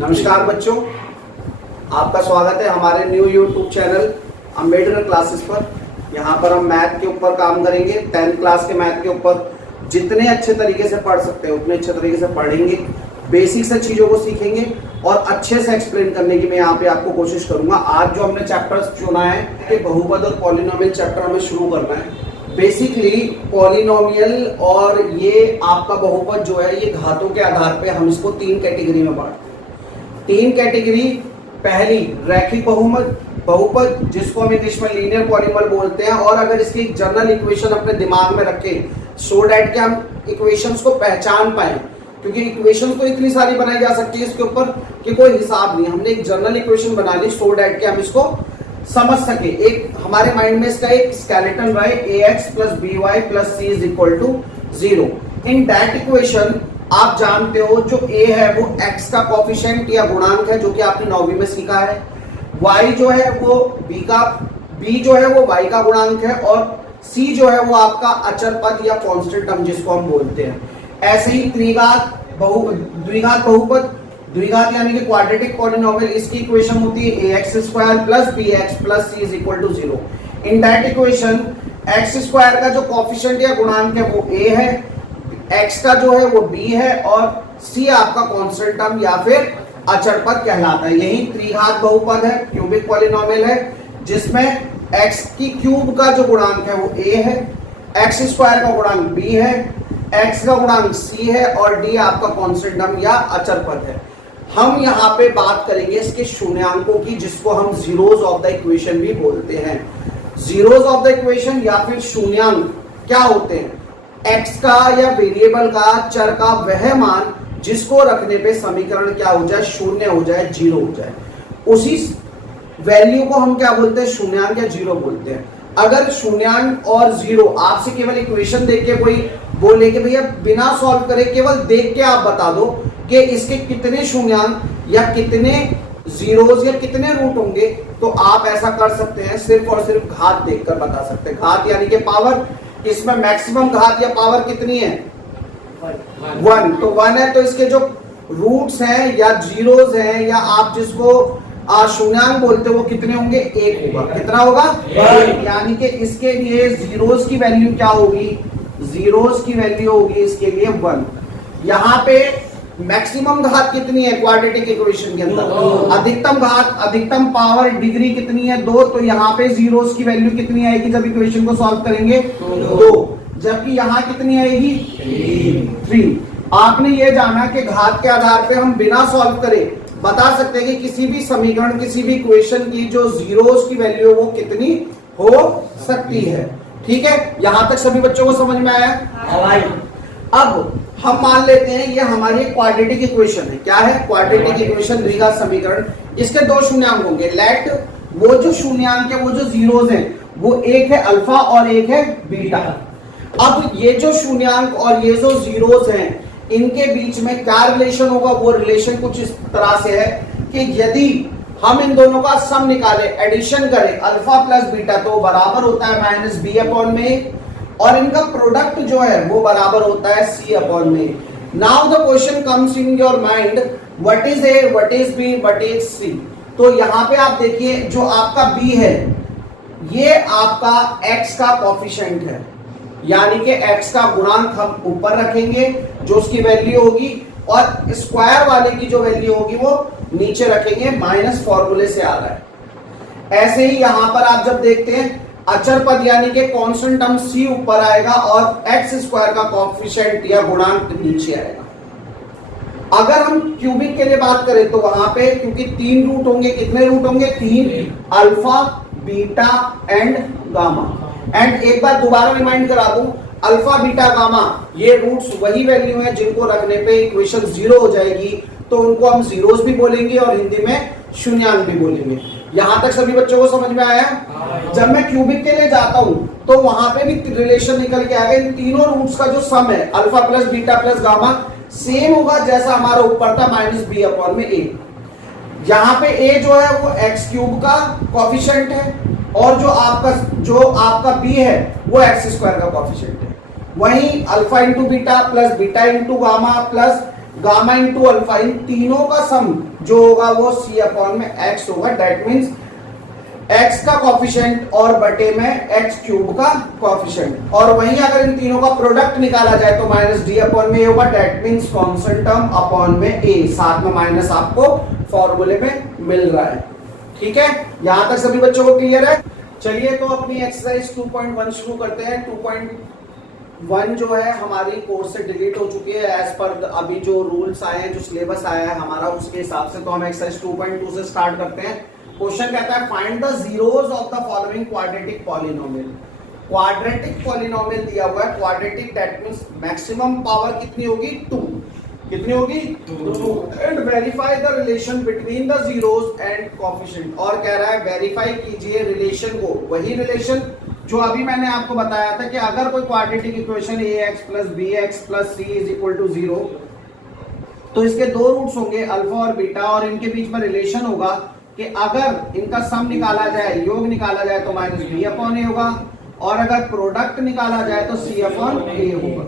नमस्कार बच्चों, आपका स्वागत है हमारे new YouTube channel Ambedkar classes पर। यहाँ पर हम मैथ के ऊपर काम करेंगे। 10th क्लास के मैथ के ऊपर जितने अच्छे तरीके से पढ़ सकते हैं उतने अच्छे तरीके से पढ़ेंगे, बेसिक से चीज़ों को सीखेंगे और अच्छे से एक्सप्लेन करने की मैं यहाँ पे आपको कोशिश करूंगा। आज जो हमने चैप्टर चुना है कि बहुपद और पॉलिनोमियल चैप्टर हमें शुरू करना है। बेसिकली पॉलिनोमियल और ये आपका बहुपद जो है ये घातों के आधार पे हम इसको 3 कैटेगरी में बांटते हैं। 3 कैटेगरी, पहली रैखिक बहुपद जिसको हम इंग्लिश में लीनियर पॉलिनोमियल बोलते हैं, और अगर इसकी एक जनरल इक्वेशन अपने दिमाग में रखें सो डैट कि हम इक्वेशंस को पहचान पाए, क्योंकि इक्वेशन तो इतनी सारी बनाई जा सकती है इसके ऊपर कि कोई हिसाब नहीं। हमने एक जनरल इक्वेशन बना ली सो डैट कि हम इसको समझ सके। एक हमारे माइंड में इसका एक स्केलेटन रहे ax plus by plus c is equal to 0। In that equation आप जानते हो जो a है वो x का कोफिशिएंट या गुणांक है जो कि आपने 9वीं में सीखा है। y जो है वो b जो है वो y का गुणांक है, और c जो है वो आपका अचर पद या कांस्टेंट टर्म जिसको हम बोलते हैं। ऐसे ही द्विघात बहुपद, द्विघात यानी कि क्वाड्रेटिक पॉलिनोमियल, इसकी इक्वेशन होती है ax square plus bx plus c is equal to 0। In that equation x square का जो कोफिशिएंट या गुणांक है वो a है, x का जो है वो b है, और c आपका कांस्टेंट टर्म या फिर अचर पद कहलाता है। यही त्रिघात बहुपद है, क्यूबिक पॉलिनोमियल है, जिसमें x की क्यूब का जो गुणांक है वो a है, x स्क्वायर का गुणांक b है, x का गुणांक c है, और d आपका कांस्टेंट टर्म या अचर पद है। हम यहाँ पे बात करेंगे इसके शून्यांकों की, जिसको हम जीरोज ऑफ द इक्वेशन भी बोलते हैं। जीरोज ऑफ द इक्वेशन या फिर शून्यांक क्या होते हैं? x का या वेरिएबल का, चर का वह मान जिसको रखने पे समीकरण क्या हो जाए, शून्य हो जाए, जीरो हो जाए, उसी वैल्यू को हम क्या बोलते हैं, शून्यांक या जीरो बोलते हैं। अगर शून्यांक और जीरो आपसे केवल इक्वेशन देख के कोई बोले कि भैया बिना सॉल्व करे केवल देख के आप बता दो कि इसके कितने शून्यांक या कितने जीरोज या कितने रूट होंगे, तो आप ऐसा कर सकते हैं सिर्फ और सिर्फ घात देखकर बता सकते हैं। घात यानी कि पावर, इसमें मैक्सिमम घात या पावर कितनी है, 1। तो 1 है तो इसके जो रूट्स हैं या जीरोज हैं या आप जिसको शून्यांक बोलते हो वो कितने होंगे, 1 होगा। कितना होगा, 1। यानी कि इसके लिए जीरोज की वैल्यू क्या होगी, जीरोज की वैल्यू होगी इसके लिए 1। यहाँ पे मैक्सिमम घात कितनी है क्वाड्रेटिक इक्वेशन के अंदर, अधिकतम घात, अधिकतम पावर डिग्री कितनी है, 2। तो यहाँ पे जीरोज की वैल्यू कितनी आएगी जब इक्वेशन को सॉल्व करेंगे, 2। जबकि यहाँ कितनी आएगी, 3। आपने ये जाना कि घात के आधार पे हम बिना सॉल्व करे बता सकते हैं कि किसी भी समीकरण, किसी भी इक्वेशन की जो जीरोज की वैल्यू वो कितनी हो सकती है। ठीक है, यहां तक सभी बच्चों को समझ में आया? अब हम मान लेते हैं ये हमारी क्वाड्रेटिक इक्वेशन है। क्या है, क्वाड्रेटिक इक्वेशन, द्विघात समीकरण। इसके 2 शून्यांक होंगे। लेट वो जो शून्यांक है, वो जो जीरोज हैं, वो एक है अल्फा और एक है बीटा। अब ये जो शून्यांक और ये जो जीरोज हैं, इनके बीच में क्या रिलेशन होगा, वो रिलेशन कुछ इस तरह से है कि यदि हम इन दोनों का सम निकालें, एडिशन करें, अल्फा प्लस बीटा, तो बराबर होता है माइनस बी अपॉन में, और इनका प्रोडक्ट जो है वो बराबर होता है सी अपॉन में। Now the question comes in your mind, what is A, what is B, what is C. तो यहाँ पे आप देखिए जो आपका बी है ये आपका एक्स का कोफिशिएंट है, यानी कि x का गुणांक हम ऊपर रखेंगे जो उसकी वैल्यू होगी, और स्क्वायर वाले की जो वैल्यू होगी वो नीचे रखेंगे, माइनस फॉर्मूले से आ रहा है। ऐसे ही यहां पर आप जब देखते हैं अचर पद यानी कि कांस्टेंट टर्म c ऊपर आएगा और x स्क्वायर का कोफिशिएंट या गुणांक नीचे आएगा। अगर हम क्यूबिक के लिए बात करें तो वहां पे क्योंकि 3 रूट होंगे, कितने रूट होंगे, 3, alpha, beta and gamma. And एक बार दोबारा रिमाइंड करा दूं, अल्फा, बीटा, गामा ये रूट्स वही वैल्यू है जिनको रखने पे इक्वेशन 0 हो जाएगी, तो उनको हम जीरोस भी बोलेंगे और हिंदी में शून्यांक भी बोलेंगे। यहां तक सभी बच्चों को समझ में आया? जब मैं क्यूबिक के लिए जाता हूं तो वहां पे भी रिलेशन निकल के आएगा। इन तीनों रूट्स का जो सम है alpha plus beta plus gamma same होगा जैसा हमारा ऊपर था, माइनस बी अपॉन में ए। यहाँ पे a जो है वो एक्स क्यूब का कोफिशिएंट है, और जो आपका b है वो एक्स स्क्वायर का कोफिशिएंट है। वहीं alpha into beta plus beta into gamma plus gamma into alpha, इन तीनों का सम जो होगा वो सी अपॉन में एक्स होगा। दैट मीन्स एक्स का कॉफिशिएंट और बटे में एक्स क्यूब का कॉफिशिएंट, और वहीं अगर इन तीनों का प्रोडक्ट निकाला जाए तो माइनस डी अपॉन में होगा। That means constant term upon में ए, साथ में माइनस आपको फॉर्मूले में मिल रहा है। ठीक है, यहां तक सभी बच्चों को क्लियर है? चलिए तो अपनी एक्सरसाइज 2.1 शुरू करते हैं। 2.1 जो है हमारी कोर्स से डिलीट हो चुकी है एज पर अभी जो रूल्स आए हैं, जो सिलेबस आया है हमारा उसके हिसाब से। तो हम एक्सरसाइज 2.2 से स्टार्ट करते हैं। क्वेश्चन कहता है find the zeros of the following quadratic polynomial. Quadratic polynomial दिया हुआ है, quadratic that means maximum power कितनी होगी 2, कितनी होगी 2, and verify the relation between the zeros and coefficient. और कह रहा है वेरीफाई कीजिए रिलेशन को, वही रिलेशन जो अभी मैंने आपको बताया था कि अगर कोई quadratic equation ax plus bx plus c is equal to 0, तो इसके दो रूट्स होंगे अल्फा और बीटा, और इनके बीच में रिलेशन होगा कि अगर इनका सम निकाला जाए, योग निकाला जाए तो माइनस बी अपॉन ए होगा, और अगर प्रोडक्ट निकाला जाए तो सी अपॉन ए होगा।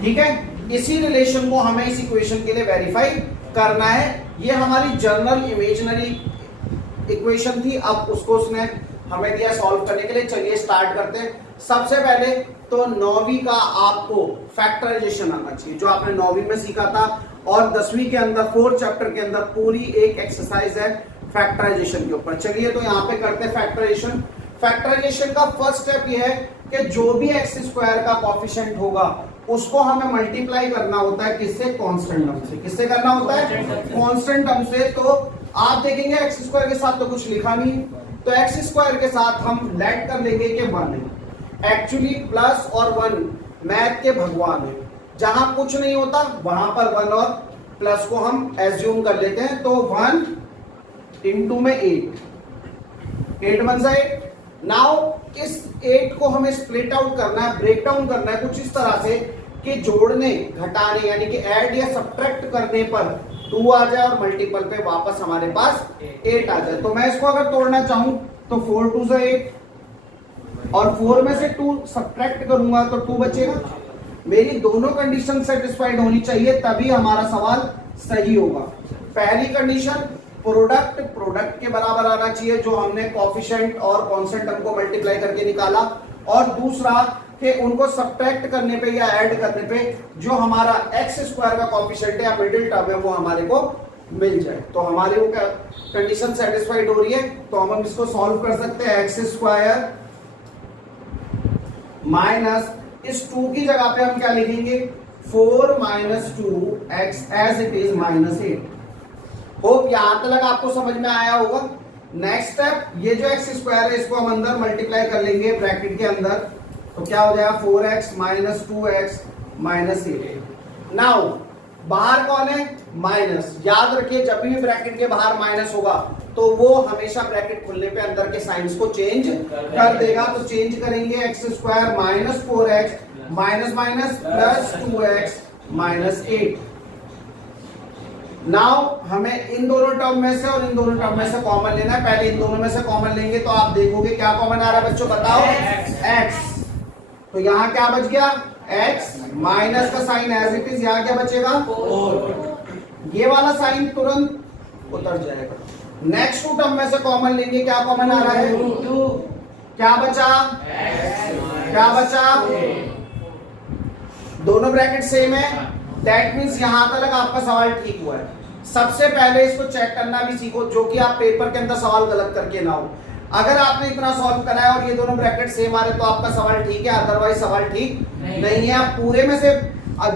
ठीक है, इसी रिलेशन को हमें इस इक्वेशन के लिए वेरीफाई करना है। ये हमारी जनरल इमेजिनरी इक्वेशन थी, अब उसको उसने हमें दिया सॉल्व करने के लिए। चलिए स्टार्ट करते हैं। सबसे पहले तो 9वीं का आपको फैक्टराइजेशन आना चाहिए, जो आपने 9वीं में सीखा था, और 10वीं के अंदर 4th चैप्टर के अंदर पूरी एक एक्सरसाइज है फैक्टराइजेशन के ऊपर। चलिए तो यहाँ पे करते हैं फैक्टराइजेशन। फैक्टराइजेशन का फर्स्ट स्टेप ये है कि जो भी एक्स स्क्वायर का कोएफिशिएंट होगा उसको हमें मल्टीप्लाई करना होता है किससे, कांस्टेंट टर्म से। किससे करना होता है, कांस्टेंट टर्म से। तो आप देखेंगे एक्स स्क्वायर के साथ तो कुछ लिखा नहीं, तो एक्स स्क्वायर के साथ हम लेट कर लेंगे कि 1 है। एक्चुअली प्लस और 1 मैथ के भगवान है, जहां कुछ नहीं होता वहां पर 1 और प्लस को हम एज्यूम कर लेते हैं। तो 1 इंटू में 8 1 जा 8। नाउ इस 8 को हमें स्प्लिट आउट करना है, ब्रेक डाउन करना है कुछ इस तरह से कि जोड़ने घटाने यानी कि ऐड या सब्ट्रैक्ट करने पर 2 आ जाए और मल्टीपल पे वापस हमारे पास 8 आ जाए। तो मैं इसको अगर तोड़ना चाहूं तो 4 2 जा 8, और 4 में से 2 सब्ट्रैक्ट करूंगा तो 2 बचेगा। मेरी दोनों कंडीशन सेटिस्फाइड होनी चाहिए, तभी हमारा सवाल सही होगा। पहली कंडीशन प्रोडक्ट के बराबर आना चाहिए, जो हमने कोएफिशिएंट और कांस्टेंट टर्म को मल्टीप्लाई करके निकाला, और दूसरा कि उनको सब्ट्रैक्ट करने पे या ऐड करने पे जो हमारा एक्स स्क्वायर का कोएफिशिएंट या मिडिल टर्म है वो हमारे को मिल जाए। तो हमारी वो कंडीशन सेटिस्फाइड हो रही है, तो हम इसको सॉल्व कर सकते हैं। एक्स स्क्वायर माइनस इस 2 की जगह पे हम क्या लिखेंगे, 4 minus 2x as it is minus 8। Hope यहां तक आपको समझ में आया होगा। नेक्स्ट स्टेप, ये जो एक्स स्क्वायर है इसको हम अंदर मल्टीप्लाई कर लेंगे ब्रैकेट के अंदर, तो क्या हो जाएगा 4x minus 2x minus 8। Now बाहर कौन है, माइनस। याद रखिए जब भी ब्रैकेट के बाहर माइनस होगा तो वो हमेशा ब्रैकेट खुलने पे अंदर के साइंस को चेंज कर देगा। तो चेंज करेंगे x square minus 4x minus minus plus 2x minus 8। Now हमें इन दोनों टर्म में से और इन दोनों टर्म में से कॉमन लेना है। पहले इन दोनों में से कॉमन लेंगे तो आप देखोगे क्या कॉमन आ रहा है बच्चों, बताओ x। तो यहां क्या बच गया, x माइनस का साइन एज इट इज, यहां क्या बचेगा 4। ये वाला साइन तुरंत उतर जाएगा। नेक्स्ट 2 टर्म में से कॉमन लेंगे, क्या कॉमन आ रहा है 2। क्या बचा, क्या बचा, दोनों ब्रैकेट सेम है। दैट मींस यहां तक आपका सवाल ठीक हुआ है। सबसे पहले इसको चेक करना भी सीखो, जो कि आप पेपर के अंदर सवाल गलत करके ना हो। अगर आपने इतना सॉल्व करा है और ये दोनों ब्रैकेट सेम आ रहे तो आपका सवाल ठीक है, अदरवाइज सवाल ठीक नहीं है। आप पूरे में से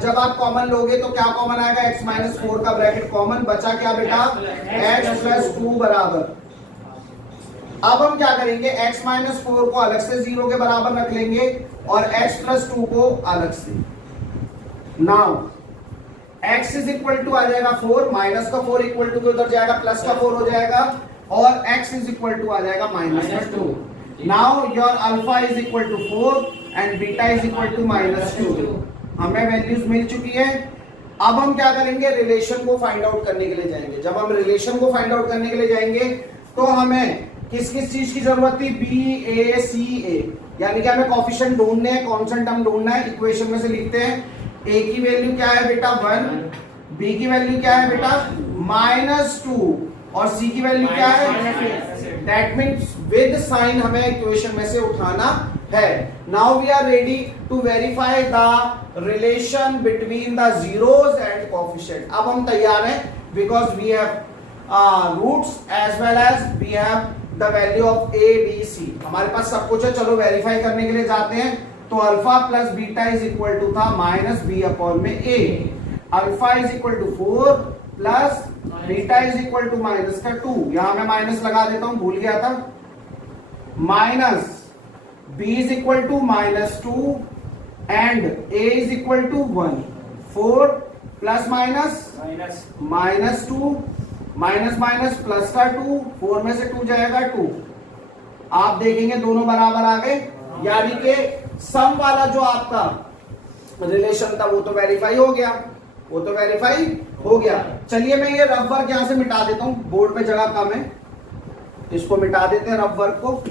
जब आप कॉमन लोगे तो क्या कॉमन आएगा, x माइनस 4 का ब्रैकेट कॉमन बचा, क्या बेटा x प्लस 2 बराबर। अब हम क्या करेंगे, x माइनस 4 को अलग से 0 के बराबर रख लेंगे और x प्लस 2 को अलग से। Now x is equal to आ जाएगा 4, माइनस का 4 इक्वल टू उधर जाएगा, प्लस का 4 हो जाएगा, और x इज इक्वल टू आ जाएगा माइनस का 2। Now your alpha is equal to 4 and beta is equal to minus 2। हमें वैल्यूज मिल चुकी है। अब हम क्या करेंगे, रिलेशन को फाइंड आउट करने के लिए जाएंगे। जब हम रिलेशन को फाइंड आउट करने के लिए जाएंगे तो हमें किस किस चीज की जरूरत थी, बी ए सी ए, यानी कि हमें कोएफिशिएंट ढूंढने हैं, कांस्टेंट टर्म ढूंढना है। इक्वेशन में से लिखते हैं ए की वैल्यू क्या है बेटा 1, बी की वैल्यू क्या है बेटा -2 और सी की वैल्यू क्या है, दैट मीन्स विद साइन हमें इक्वेशन में से उठाना है। Now we are ready to verify the relation between the zeros and coefficient. अब हम तैयार हैं because we have roots as well as we have the value of A B C, हमारे पास सब कुछ है। चलो वेरीफाई करने के लिए जाते हैं। तो alpha plus beta is equal to था माइनस बी अपॉन में ए, alpha is equal to 4 plus beta is equal to minus का 2, यहां मैं माइनस लगा देता हूं, भूल गया था, minus B is equal to -2 and A is equal to 1, 4 plus minus -2 minus minus plus का 2, 4 में से 2 जाएगा 2, आप देखेंगे दोनों बराबर आ गए, यानी कि सम वाला जो आपका रिलेशन था वो तो वेरीफाई हो गया, वो तो वेरीफाई हो गया। चलिए मैं ये रफ वर्क यहां से मिटा देता हूं, बोर्ड पे जगह कम है, इसको मिटा देते हैं रफ वर्क को,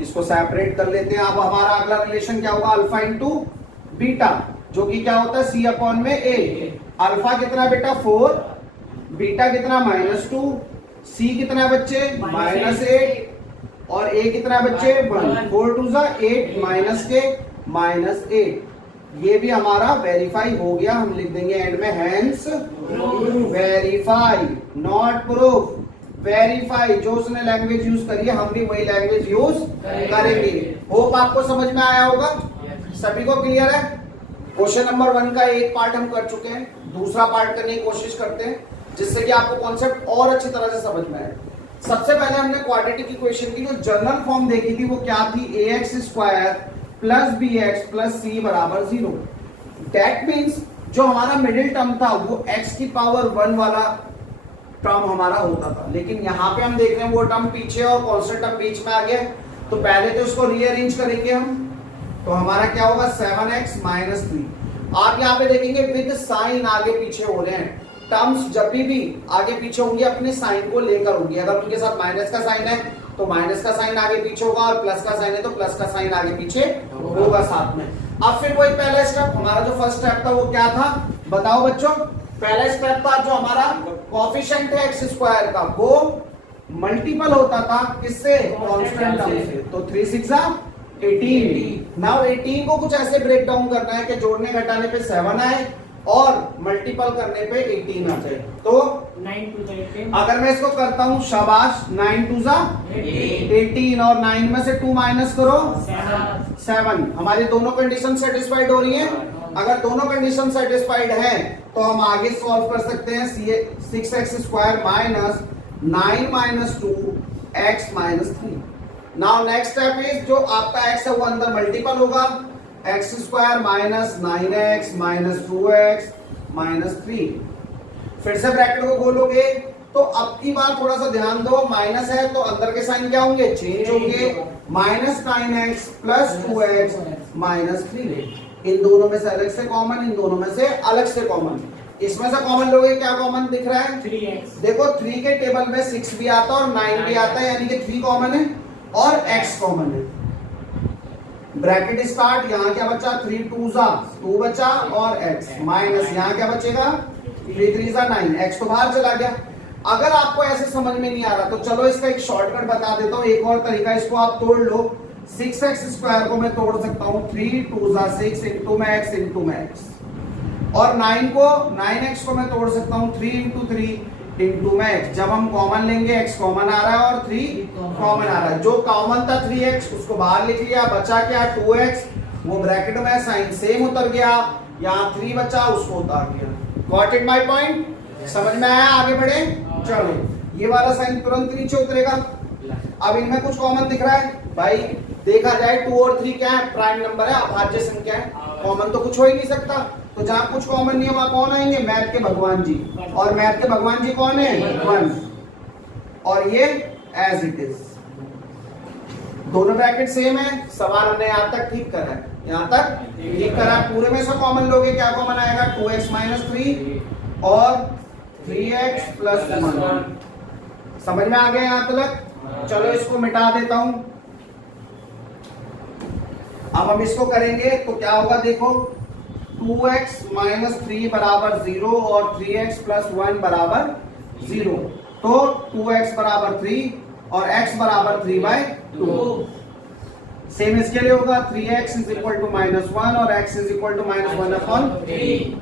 इसको सेपरेट कर लेते हैं। अब हमारा अगला रिलेशन क्या होगा, अल्फा इंटू बीटा, जो कि क्या होता है सी अपॉन में ए। अल्फा कितना बेटा 4, बीटा कितना -2, सी कितना बच्चे -8 और ए कितना बच्चे 1, 4 2 8 माइनस के -8, ये भी हमारा वेरीफाई हो गया। हम लिख देंगे एंड में hence verify not proof, verify, जो उसने लैंग्वेज यूज करी है हम भी वही लैंग्वेज यूज करेंगे। होप आपको समझ में आया होगा, सभी को क्लियर है। क्वेश्चन नंबर 1 का एक पार्ट हम कर चुके हैं, दूसरा पार्ट करने की कोशिश करते हैं जिससे कि आपको कॉन्सेप्ट और अच्छी तरह से समझ में आए। सबसे पहले हमने क्वाड्रेटिक इक्वेशन की जो जनरल फॉर्म देखी थी वो क्या थी, ax² plus bx plus c बराबर 0। दैट मीन्स जो हमारा मिडिल टर्म था वो x की पावर 1 वाला टर्म हमारा होता था, लेकिन यहाँ पे हम देख रहे हैं वो टर्म पीछे और कांस्टेंट टर्म बीच में आ गया। तो पहले तो उसको रीअरेंज करेंगे हम, तो हमारा क्या होगा 7x - 3। आप यहाँ पे देखेंगे विद साइन आगे पीछे हो रहे हैं, टर्म्स जब भी आगे पीछे होंगे अपने साइन को लेकर होंगे। अगर उनके साथ माइनस का साइन है तो माइनस का साइन आगे पीछे होगा, और प्लस का साइन है तो प्लस का साइन आगे पीछे होगा साथ में। अब फिर वही पहला स्टेप, हमारा जो फर्स्ट स्टेप था वो क्या था बताओ बच्चों। पहला स्टेप था जो हमारा कोएफिशिएंट है x² का, वो मल्टीपल होता था किससे, कांस्टेंट टर्म से। तो 3 6 18। नाउ 18 को कुछ ऐसे ब्रेक डाउन करना है कि जोड़ने घटाने पे 7 आए और मल्टीपल करने पे 18 आ जाए। तो 9 2 18, अगर मैं इसको करता हूं शाबाश, 9 2 18 और 9 में से 2 माइनस करो 7। हमारी दोनों कंडीशन सेटिस्फाइड हो रही हैं। अगर दोनों कंडीशन सेटिस्फाइड है तो हम आगे सॉल्व कर सकते हैं 6x² minus 9 - 2x - 3। Now next step is जो आपका x है वो अंदर मल्टीपल होगा, x² माइनस 9x - 2x - 3। फिर से ब्रैकेट को खोलोगे तो अब की बार थोड़ा सा ध्यान दो, माइनस है तो अंदर के साइन क्या होंगे, चेंज होंगे, -9x + 2x - 3। इन दोनों में से अलग से कॉमन, इन दोनों में से अलग से कॉमन। इसमें से कॉमन लोगे, क्या कॉमन दिख रहा है 3x। देखो 3 के टेबल में 6 भी आता है और 9 भी आता है, यानी कि 3 कॉमन है और x कॉमन है। ब्रैकेट स्टार्ट, यहाँ क्या बचा 3 2 2 बचा और x माइनस यहाँ क्या बचेगा 3 3 9, x तो बाहर चला गया। अगर आपको ऐसे समझ में नहीं आ रहा तो चलो इसका एक शॉर्टकट बता देता हूँ, एक और तरीका, इसको आप तोड़ लो। 6x² को मैं तोड़ सकता हूँ 3 2 6 इंटू में x और 9x को मैं तोड़ सकता हूँ 3 इंटू 3 इंटू में x। जब हम कॉमन लेंगे x कॉमन आ रहा है और 3 कॉमन आ रहा है। जो कॉमन था 3x उसको बाहर लिख लिया, बचा क्या 2x, वो ब्रैकेट में साइन सेम उतर गया, यहाँ 3 बचा उसको उतार दिया। गॉट इट माय पॉइंट, समझ में आया, आगे बढ़े। चलो ये वाला साइन तुरंत नीचे उतरेगा। अब इनमें कुछ कॉमन दिख रहा है भाई, देखा जाए 2 और 3 क्या है, प्राइम नंबर है, अभाज्य संख्या है, कॉमन तो कुछ हो ही नहीं सकता। तो जहां कुछ कॉमन नहीं है वहां कौन आएंगे, मैथ के भगवान जी, और मैथ के भगवान जी कौन है 1, और ये एज इट इज। दोनों ब्रैकेट सेम है, सवाल हमने यहां तक ठीक करा है, यहां तक ठीक करा। पूरे में से कॉमन लोगे, क्या कॉमन आएगा 2x - 3 और 3x + 1। समझ में आ गया यहां तक। चलो इसको मिटा देता हूं। अब हम इसको करेंगे तो क्या होगा देखो, 2x माइनस 3 बराबर 0 और 3x प्लस 1 बराबर 0। तो 2x बराबर 3 और x बराबर 3/2। सेम इसके लिए होगा 3x इज इक्वल टू -1 और x इज इक्वल टू -1/3।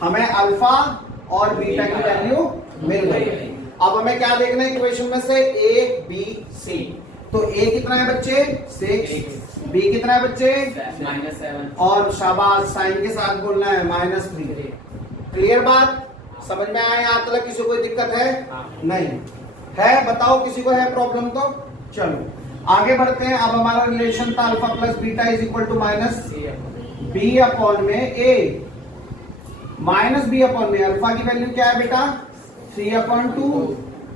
हमें अल्फा और बीटा की वैल्यू मिल गई। अब हमें क्या देखना है इक्वेशन में से a b c। तो a कितना है बच्चे 6, b कितना है बच्चे -7 और शाबाश साइन के साथ बोलना है -3। क्लियर बात, समझ में आया यहाँ तक? किसी को कोई दिक्कत है? नहीं है? बताओ किसी को है प्रॉब्लम तो चलो आगे बढ़ते हैं। अब हमारा रिलेशन था alpha plus beta is equal to minus B upon में a। माइनस बी अपॉन में अल्फा की वैल्यू क्या है बेटा 3/2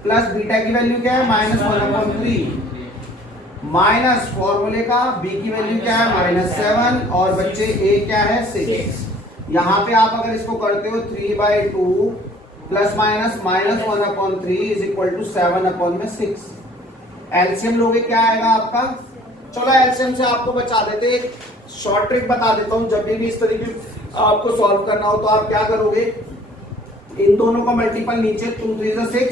प्लस बीटा की वैल्यू क्या है -1/3 माइनस फॉर्मूले का b की वैल्यू क्या है -7 और बच्चे a क्या है 6। यहाँ पे आप अगर इसको करते हो 3/2 plus minus -1/3 is equal to 7/6। LCM लोगे क्या आएगा आपका? चलो एलसीएम से आपको बचा देते, एक शॉर्ट ट्रिक बता देता हूँ। जब भी इस तरीके आपको सॉल्व करना हो तो आप क्या करोगे, इन दोनों का मल्टीपल नीचे 2 3 जा 6,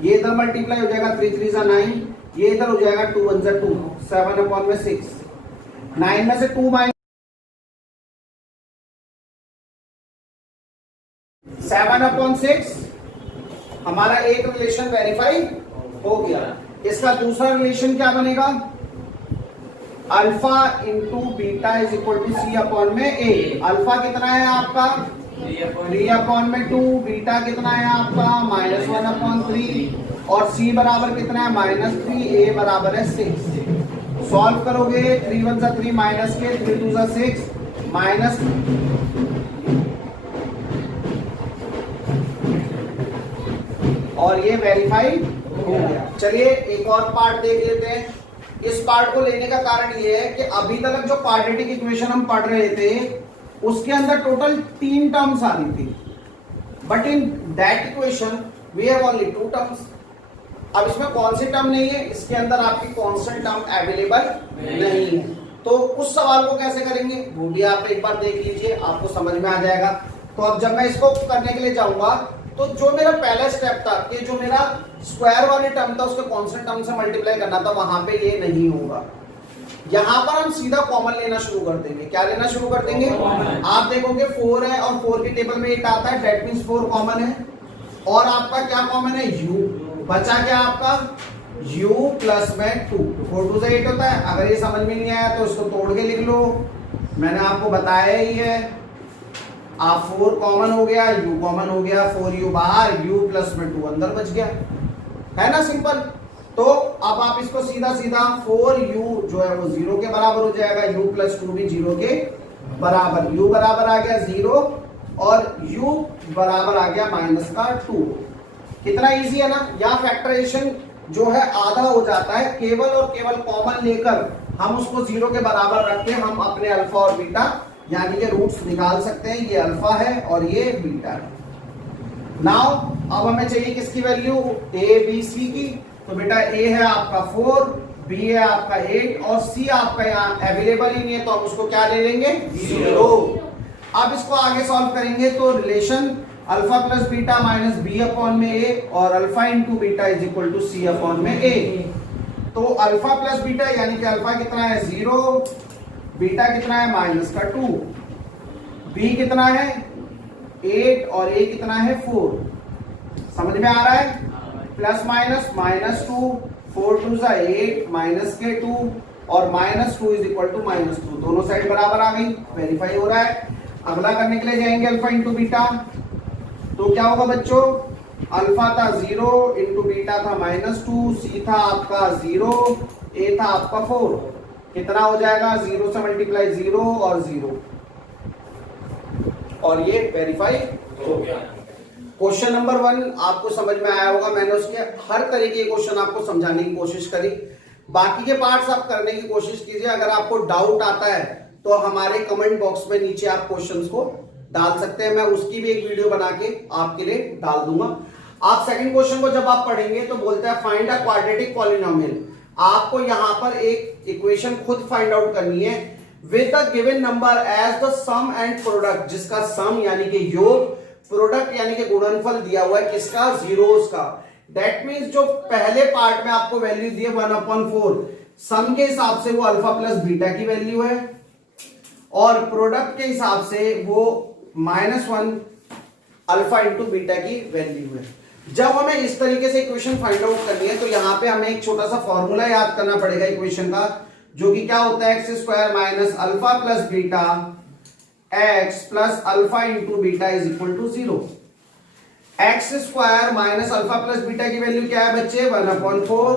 ये इधर मल्टीप्लाई हो जाएगा 3 3 जा 9, ये इधर हो जाएगा 2 1 जा 2, 7/6। 9 में से 2 माइनस 7/6 हमारा एक रिलेशन वेरीफाई हो गया। इसका दूसरा रिलेशन क्या बनेगा? Alpha into beta is equal to c upon में ए। अल्फा कितना है आपका 3/2, बीटा कितना है आपका -1/3 और सी बराबर कितना है -3, ए बराबर है 6। सॉल्व करोगे 3 1 जा 3 माइनस के 3 2 जा 6 माइनस और ये वेरीफाई हो गया। चलिए एक और पार्ट देख लेते हैं। इस पार्ट को लेने का कारण ये है कि अभी तक जो क्वाड्रेटिक इक्वेशन हम पढ़ रहे थे उसके अंदर टोटल 3 टर्म्स आ रही थी, but in that equation we have only 2 terms. अब इसमें कौन सी टर्म नहीं है? इसके अंदर आपकी कांस्टेंट टर्म अवेलेबल नहीं है। तो उस सवाल को कैसे करेंगे वो भी आप एक बार देख लीजिए, आपको समझ में आ जाएगा। तो अब जब मैं इसको करने के लिए जाऊंगा तो जो मेरा पहला स्टेप था कि जो मेरा स्क्वायर वाली टर्म था उसको कांस्टेंट टर्म से मल्टीप्लाई करना था, वहां पे ये नहीं होगा। यहां पर हम सीधा कॉमन लेना शुरू कर देंगे। क्या लेना शुरू कर देंगे? आप देखोगे 4 है और 4 की टेबल में 8 आता है, दैट मींस 4 कॉमन है। और आपका क्या कॉमन है? u। बचा क्या आपका? u प्लस में 2, 4 2 से 8 होता है। अगर ये समझ में नहीं आया तो इसको तोड़ के लिख लो, मैंने आपको बताया ही है। आप 4 कॉमन हो गया, u कॉमन हो गया, 4u बाहर, u प्लस में 2 अंदर बच गया, है ना सिंपल। तो अब आप इसको सीधा सीधा 4u जो है वो 0 के बराबर हो जाएगा, u प्लस 2 भी 0 के बराबर, u बराबर आ गया 0 और u बराबर आ गया -2। कितना इजी है ना। या फैक्टराइजेशन जो है आधा हो जाता है, केवल और केवल कॉमन लेकर हम उसको 0 के बराबर रख के हम अपने अल्फा और बीटा यानी कि रूट्स निकाल सकते हैं। ये अल्फा है और ये बीटा है। नाउ अब हमें चाहिए किसकी वैल्यू? ए बी सी की। तो बेटा ए है आपका 4, बी है आपका 8 और सी आपका यहाँ अवेलेबल ही नहीं है, तो हम उसको क्या ले लेंगे? 0। अब इसको आगे सॉल्व करेंगे तो relation alpha plus beta minus B upon में ए और alpha into beta is equal to c upon में ए। तो अल्फा प्लस बीटा यानी कि अल्फा कितना है 0, बीटा कितना है -2, बी कितना है 8 और ए कितना है 4। समझ में आ रहा है? प्लस माइनस -2, 4 2 जा 8 माइनस के 2 और -2 इज इक्वल टू -2, दोनों साइड बराबर आ गई, वेरीफाई हो रहा है। अगला करने के लिए जाएंगे अल्फा इंटू बीटा। तो क्या होगा बच्चों? अल्फा था 0 इंटू बीटा था -2, सी था आपका 0, ए था आपका 4। कितना हो जाएगा? 0 से मल्टीप्लाई 0 और 0 और ये वेरीफाई हो गया। क्वेश्चन नंबर 1 आपको समझ में आया होगा। मैंने उसके हर तरीके के क्वेश्चन आपको समझाने की कोशिश करी। बाकी के पार्ट्स आप करने की कोशिश कीजिए। अगर आपको डाउट आता है तो हमारे कमेंट बॉक्स में नीचे आप क्वेश्चंस को डाल सकते हैं, मैं उसकी भी एक वीडियो बना के आपके लिए डाल दूंगा। आप सेकंड क्वेश्चन को जब आप पढ़ेंगे तो बोलते हैं फाइंड अ क्वाड्रेटिक पॉलिनोमियल। आपको यहां पर एक इक्वेशन खुद फाइंड आउट करनी है with the given number as the sum and product, जिसका सम यानी कि योग, प्रोडक्ट यानी कि गुणनफल दिया हुआ है किसका, जीरोस का। दैट मींस जो पहले पार्ट में आपको वैल्यू दी है 1/4, सम के हिसाब से वो अल्फा प्लस बीटा की वैल्यू है, और प्रोडक्ट के हिसाब से वो -1 अल्फा इंटू बीटा की वैल्यू है। जब हमें इस तरीके से इक्वेशन फाइंड आउट करनी है तो यहां पे हमें एक छोटा सा फॉर्मूला याद करना पड़ेगा इक्वेशन का, जो कि क्या होता है, x square minus alpha plus beta x plus alpha into beta is equal to 0। X square minus alpha plus beta की वैल्यू क्या है बच्चे, 1/4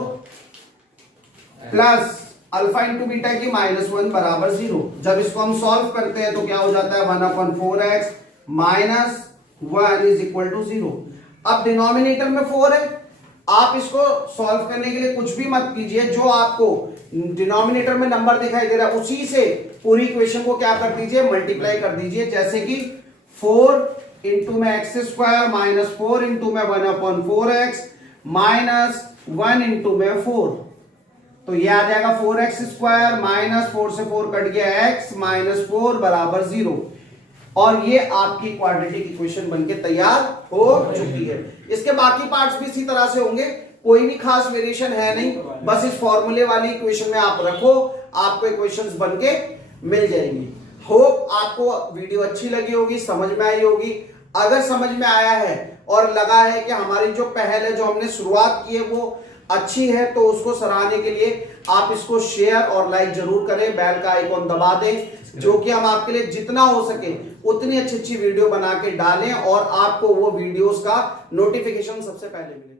प्लस अल्फा इंटू बीटा की -1 बराबर 0। जब इसको हम सॉल्व करते हैं तो क्या हो जाता है, 1/4x minus 1 is equal to 0। अब डिनोमिनेटर में 4 है, आप इसको सॉल्व करने के लिए कुछ भी मत कीजिए, जो आपको डिनोमिनेटर में नंबर दिखाई दे रहा है उसी से पूरी इक्वेशन को क्या कर दीजिए, मल्टीप्लाई कर दीजिए। जैसे कि 4 इंटू में एक्स स्क्वायर माइनस 4 इंटू में 1/4x माइनस 1 इंटू में 4, तो ये आ जाएगा 4x स्क्वायर माइनस 4 से 4 कट गया x माइनस 4 बराबर 0। और ये आपकी क्वाड्रेटिक इक्वेशन बनके तैयार हो चुकी है। इसके बाकी पार्ट्स भी इसी तरह से होंगे, कोई भी खास वेरिएशन है नहीं, बस इस फॉर्मूले वाली इक्वेशन में आप रखो, आपको इक्वेशंस बनके मिल जाएंगी। होप आपको वीडियो अच्छी लगी होगी, समझ में आई होगी। अगर समझ में आया है और लगा है कि हमारी जो पहल है, जो हमने शुरुआत की है वो अच्छी है, तो उसको सराहने के लिए आप इसको शेयर और लाइक जरूर करें, बेल का आइकॉन दबा दें, जो कि हम आपके लिए जितना हो सके उतनी अच्छी अच्छी वीडियो बना के डालें और आपको वो वीडियोस का नोटिफिकेशन सबसे पहले मिले।